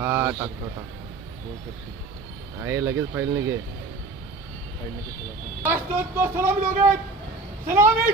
हा टाकतो टाक आहे लगेच फाईल निघे. राष्ट्र को सलामी. दोगे सलामी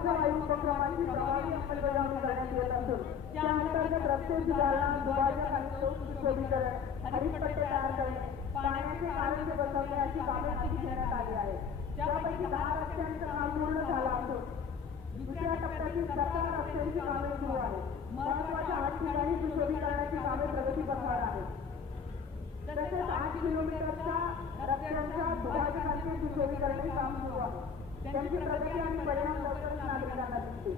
राष्ट्रीय स्वच्छ वायू उपक्रमाची प्रभावी अंमलबजावणी करण्यात येत असून त्या अंतर्गत रस्ते सुधारणा दुभाजक आणि चौक सुशोभीकरण हरितपट्टे तयार करणे पाण्याचे आरोग्य बसवणे अशी कामे हाती घेण्यात आली आहेत त्यापैकी दहा रस्त्यांचं काम पूर्ण झालं असून दुसऱ्या टप्प्यातील सतरा रस्त्यांची कामे सुरू आहेत महत्त्वाच्या आठ ठिकाणी सुशोभीकरणाची कामे प्रगतीपथावर आहेत तसेच आठ किलोमीटरच्या रस्त्यांच्या दुभाजकांचे सुशोभीकरणाचे काम सुरू आहे त्यांची प्रगती आणि परिणाम लवकरच नागरिकांना दिसते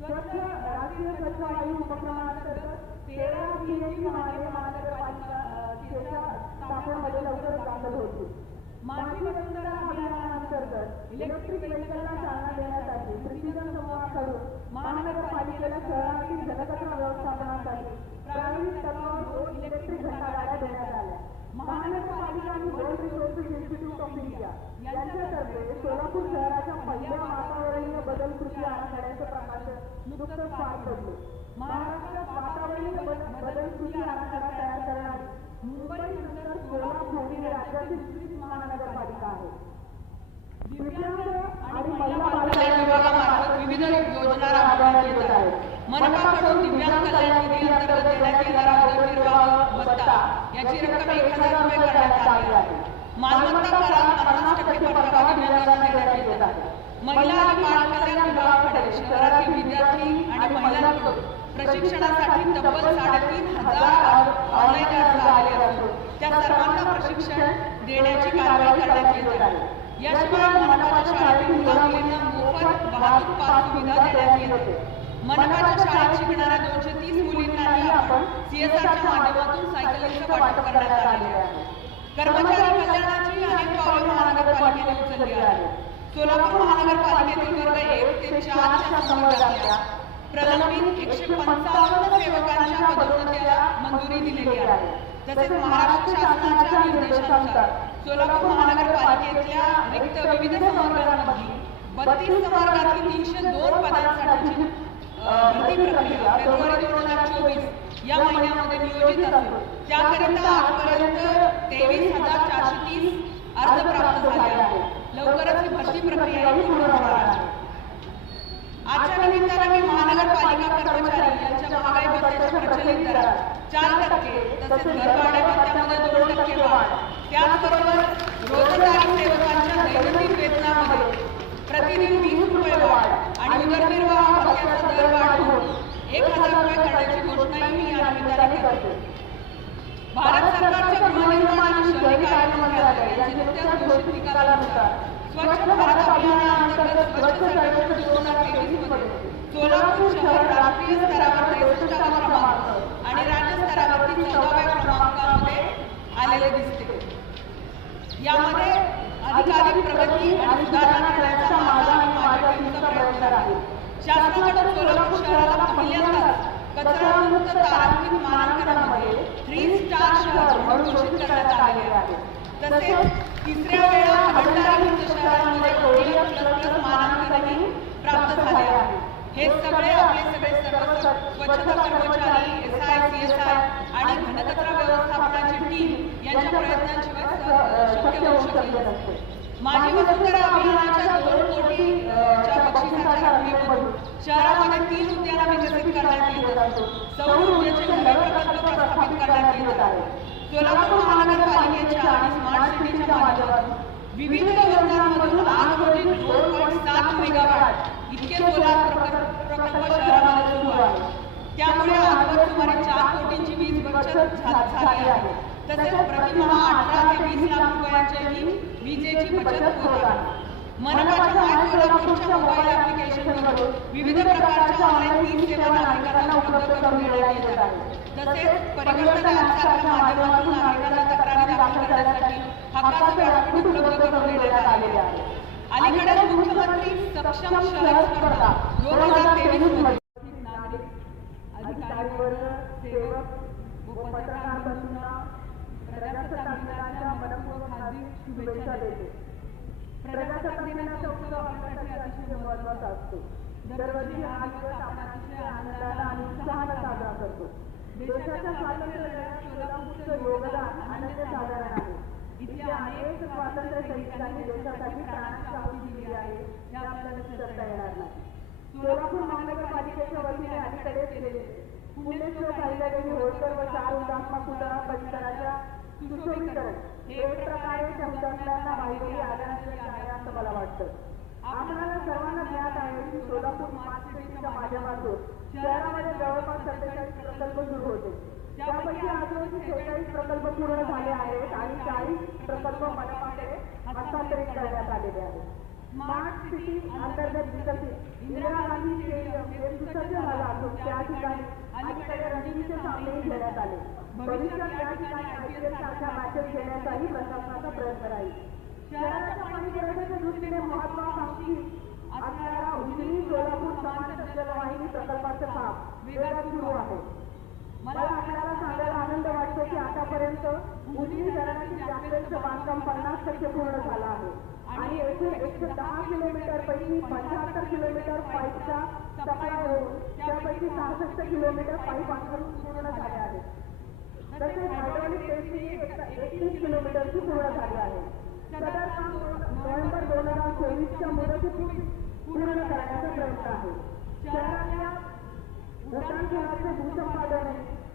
स्वच्छ राष्ट्रीय स्वच्छ वायू उपक्रमांतर्गत तेरा सीएनजी वाहने महानगरपालिकेच्या स्थापनेमध्ये म्हणजे लवकरच दाखल होते माझी वसुंधरा अभियानाअंतर्गत इलेक्ट्रिक व्हेकलला चालना देण्यासाठी प्रिसिजन समूहाकडून महानगरपालिकेला शहरातील जलकचरा व्यवस्थापनासाठी प्रायोगिक तत्वावर इलेक्ट्रिक घंटागाड्या देण्यात आल्या. महानगरपालिका आणि world resources institute of India यांच्यातर्फे सोलापूर शहराच्या पहिल्या वातावरणीय बदल कृती आराखड्याचं प्रकाशन नुकतंच पार पडले. महाराष्ट्रात वातावरणीय बद- बदल कृती आराखडा तयार करणारी मुंबई नंतर सोलापूर ही राज्यातील दुसरी महानगरपालिका आहे दिव्यांग आणि महिला कल्याण विभागामार्फत विविध योजना राबवण्यात येत आहेत. मनपाकडून दिव्यांग कल्याण निधी अंतर्गत देण्यात येणारा उदरनिर्वाह भत्ता याची रक्कम एक हजार रुपये करण्यात आली आहे. मालमत्ता करात पन्नास टक्के परतावा दिव्यांगांना देण्यात येत आहे महिला आणि बाळ कल्याण विभागाकडे शहरातील विद्यार्थी आणि महिलांकडून प्रशिक्षणासाठी तब्बल साडेतीन हजार ऑनलाईन अर्ज आले असून त्या सर्वांना प्रशिक्षण देण्याची कारवाई करण्यात येत. आहे. याशिवाय मनपाच्या शाळेतील मुला मुलींना मोफत वाहतूक पास सुविधा देण्यात येते. मनपाच्या शाळेत शिकणाऱ्या दोनशे तीस मुलींनाही आपण सीएसआरच्या माध्यमातून सायकलिंगचं वाटप करण्यात आले आहे. कर्मचारी पावले महानगरपालिकेने उचलली आहेत सोलापूर महानगरपालिकेतील वर्ग एक ते चारच्या संवर्गातल्या प्रलंबित एकशे पंचावन्न सेवकांच्या पदोन्नतीला मंजुरी दिलेली आहे. तसेच महाराष्ट्र शासनाच्या निर्देशानुसार सोलापूर महानगरपालिकेतल्या रिक्त विविध संवर्गांमधील बत्तीस संवर्गातील तीनशे दोन पदांसाठीची भरती प्रक्रिया फेब्रुवारी दोन हजार चोवीस या महिन्यामध्ये नियोजित असून त्याकरिता आजपर्यंत तेवीस हजार चारशे तीस अर्ज प्राप्त झाले आहेत. लवकरच ही भरती प्रक्रियाही पूर्ण होणार आहे. आजच्या निमित्तानं मी महानगरपालिका कर्मचारी यांच्या महागाई भत्त्याच्या प्रचलित दरात चार टक्के तसेच घरभाडे भत्त्यामध्ये दोन टक्के वाढ. त्याचबरोबर रोजंदारी सेवकांच्या दैनंदिन वेतनामध्ये प्रतिदिन वीस रुपये वाढ आणि उदरनिर्वाह भत्त्याचा दर वाढवून एक हजार रुपये करण्याची घोषणाही मी या निमित्ताने करते भारत सरकारच्या गृहनिर्माण स्वच्छ भारत अभियानाअंतर्गत स्वच्छ सर्वेक्षण दोन हजार तेवीसमध्ये सोलापूर शहर राष्ट्रीय स्तरावर त्रेसष्टावा क्रमांक आणि राज्य स्तरावरती चौदाव्या क्रमांकामध्ये आलेले दिसते यामध्ये अधिकाधिक प्रगती आणि सुधारणा करण्याचा माझा आणि माझ्या टीमचा प्रयत्न आहे शासनाकडून सोलापूर शहराला पहिल्यांदाच कचरामुक्त तारांकित मानांकनामध्ये थ्री स्टार शहर म्हणून घोषित करण्यात आलेले आहे. तसेच तिसऱ्या वेळा शहरांमध्ये प्लस प्लस मानांकनही प्राप्त झाले आहे. हे सगळे आपले सगळे सर्व स्वच्छता कर्मचारी S I C S I आणि घनकचरा व्यवस्थापनाची टीम यांच्या प्रयत्नांशिवाय शक्य होऊ शकले नसते माझी वसुंधरा अभियानाच्या दोन कोटी च्या बक्षिसाच्या शहरामध्ये तीन उद्यानं विकसित करण्यात येत असून सौर ऊर्जेचे नवे प्रकल्प प्रस्थापित करण्यात येत आहे सोलापूर महानगरपालिकेच्या आणि स्मार्ट सिटीच्या माध्यमातून विविध योजनांमधून दोन पॉईंट सात मेगावॅट इतके सोलार प्रकल्प शहरामध्ये सुरू आहे त्यामुळे आजवर सुमारे चार कोटींची वीज बचत झाली आहे. तसेच अठरा ते वीस लाख रुपयांच्याही विजेची बचत होत आहे. मनपाच्या माय सोलापूरच्या मोबाईल ऍप्लिकेशनवरून विविध प्रकारच्या ऑनलाईन सेवा नागरिकांना उपलब्ध करून देण्यात येत आहे. तसेच परिवर्तन ऍपसारख्या माध्यमातून नागरिकांना तक्रारी दाखल करण्यासाठी हक्काचे व्यासपीठ उपलब्ध करून देण्यात आलेले आहे. अलीकडेच मुख्यमंत्री सक्षम शहर स्पर्धा दोन हजार तेवीसमध्ये नागरिक अधिकारी वर्ग सेवक व पत्रकार बंधूंना प्रजासत्ताक दिनाच्या मनपूर्वक हार्दिक शुभेच्छा देते. प्रजासत्ताक दिनाचा उत्सव आपल्यासाठी अतिशय महत्त्वाचा असतो. दरवर्षी हा दिवस आपण अतिशय आनंदाला आणि उत्साहाने साजरा करतो. देशाच्या स्वातंत्र्य लढ्यात सोलापूरचं योगदान अनन्यसाधारण आहे. इथल्या अनेक स्वातंत्र्य सैनिकांनी देशासाठी प्राणाची आहुती दिली आहे हे आपल्याला विसरता येणार नाही. सोलापूर महानगरपालिकेच्या वतीने अलीकडेच केलेले पुण्यश्लोक अहिल्यादेवी होळकर व चार हुतात्मा पुतळा परिसराच्या सुशोभीकरण हे एक प्रकारे त्या हुतात्म्यांना वाहिलेली आदरांजली आहे असं मला वाटतं. आपल्याला सर्वांना ज्ञात आहे की स्मार्ट सिटीच्या माध्यमातून शहरामध्ये जवळपास सत्तेचाळीस प्रकल्प सुरू होते त्यापैकी प्रकल्प पूर्ण झाले आहेत आणि चाळीस प्रकल्प मनपाकडे हस्तांतरित करण्यात आलेले आहेत स्मार्ट सिटी अंतर्गत विकसित इंदिरा गांधी स्टेडियम हे सुसज्ज झालं असून त्या ठिकाणी अलीकडे सामनेही घेण्यात आले भविष्यात ठिकाणी आयपीएल सारख्या मॅचेस घेण्याचाही प्रशासनाचा प्रयत्न राहील शहराच्या पाणी पुरवठ्याच्या दृष्टीने महत्वाकांक्षी असणारा उजनी सोलापूर शांत जलवाहिनी प्रकल्पाचं काम वेगात सुरू आहे. मला आपल्याला सांगायला आनंद वाटतो की आतापर्यंत उजनी धरणाची जास्तीचं बांधकाम पन्नास टक्के पूर्ण झालं आहे. आणि एकूण एकशे दहा किलोमीटर पैकी पंच्याहत्तर किलोमीटर पाईपचा सप्लाय होऊन त्यापैकी सहासष्ट किलोमीटर पाईप पूर्ण झाले आहेत तसेच हायड्रॉलिक टेस्टिंग एकतीस किलोमीटरची पूर्ण झाली आहे. सदर काम नोव्हेंबर दोन हजार चोवीसच्या मुदतीपूर्वी पूर्ण करण्याचा प्रयत्न आहे. शहरातल्या भूतान शहराचे भूसंपादन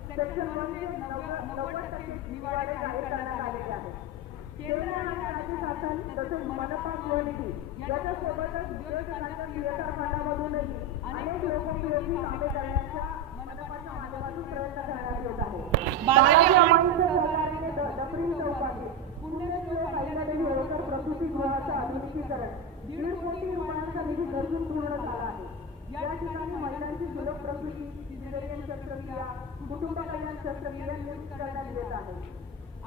सेक्शन वनचे नव्वद टक्के निवाडे जाहीर करण्यात आलेले आहे केंद्र आणि राज्य शासन तसेच मनपा गृहनिधी याच्यासोबतच उद्योजकांच्या सीएसआर फंडामधूनही अनेक लोकोपयोगी कामे करण्याच्या मनपाच्या माध्यमातून प्रयत्न करण्यात येत आहे होळकर प्रसूतीगृहाचं आधुनिकीकरण दीड कोटी रुपयांचा निधी गरजून पूर्ण झाला आहे. या ठिकाणी महिलांची सुलभ प्रसूती सिझेरियन शस्त्रक्रिया कुटुंब कल्याण शस्त्रक्रिया नियुक्त करण्यात येत आहे.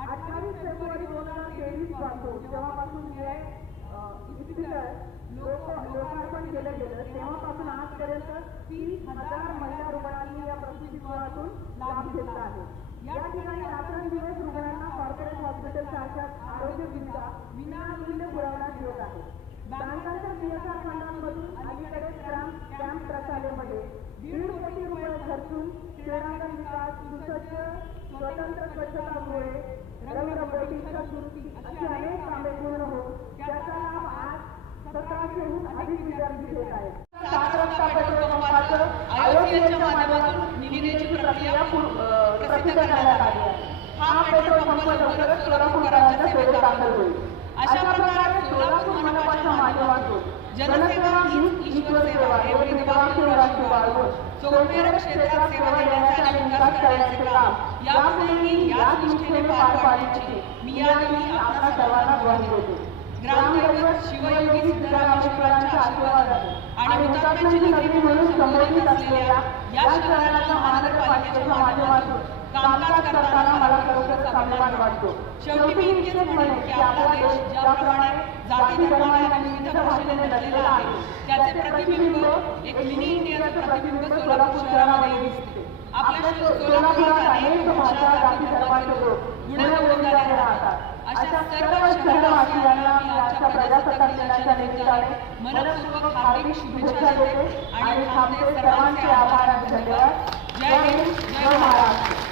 अठ्ठावीस फेब्रुवारी दोन हजार तेवीसपासून जेव्हापासून हे इस्पितळ लोक लोकार्पण केलं गेलं तेव्हापासून आजपर्यंत तीन हजार महिला रुग्णांनी या प्रसूतीगृहातून लाभ घेतला आहे. या ठिकाणी रात्रंदिवस रुग्णांना कॉर्पोरेट हॉस्पिटल सारख्या आरोग्य सुविधा विनामूल्य पुरवण्यात येत आहे. बँकांच्या सीएसआर फंडांमधून अलीकडे ग्राम कॅम्प प्रशालेमध्ये दीड कोटी रुपये खर्चून क्रीडांगण विकास सुसज्ज स्वतंत्र स्वच्छतागृहे रंगरंगोटी संस्कृती अशी अनेक कामे पूर्ण होऊन त्याचा लाभ आज सतराशेहून अधिक विद्यार्थी घेत आहेत. आयोजनाच्या माध्यमातून निविदेची प्रक्रिया प्रसिद्ध करण्यात आली आहे. हा पेट्रोल पंप लवकरच सोलापूरकरांच्या सेवेत दाखल होईल. अशा प्रकारे सोलापूर मनपाच्या माध्यमातून जनसेवा हीच सेवा हे बाळगून सोमवेर क्षेत्रात सेवा देण्याचे आणि विकास करण्याचे काम यापुढेही या निष्ठेने पार पाडण्याची मी आपल्या सर्वांना ग्वाही देतो. शिवयोगी सिद्धरामेश्वरांच्या आशीर्वादाने आणि हुतात्म्यांची नगरी म्हणून संबोधित असलेल्या या शहराच्या महानगरपालिकेच्या माध्यमातून कामकाज करताना मला खरोखरच अभिमान वाटतो. शेवटी मी इतकेच म्हणेन की आपला देश ज्याप्रमाणे जाती धर्माने आणि विविध भाषेने नटलेला आहे. त्याचे प्रतिबिंब एक मिनी इंडियाचं प्रतिबिंब सोलापूर शहरामध्ये दिसते. आपल्या सोलापुरात अनेक भाषा जाती धर्माचे लोक गुण्यागोविंदाने राहतात. अशा सर्व शहरवासियांना आजच्या प्रजासत्ताक दिनाच्या निमित्ताने मनपूर्वक हार्दिक शुभेच्छा देते आणि थांबते सर्वांचे आभार आणि धन्यवाद. जय हिंद जय महाराष्ट्र.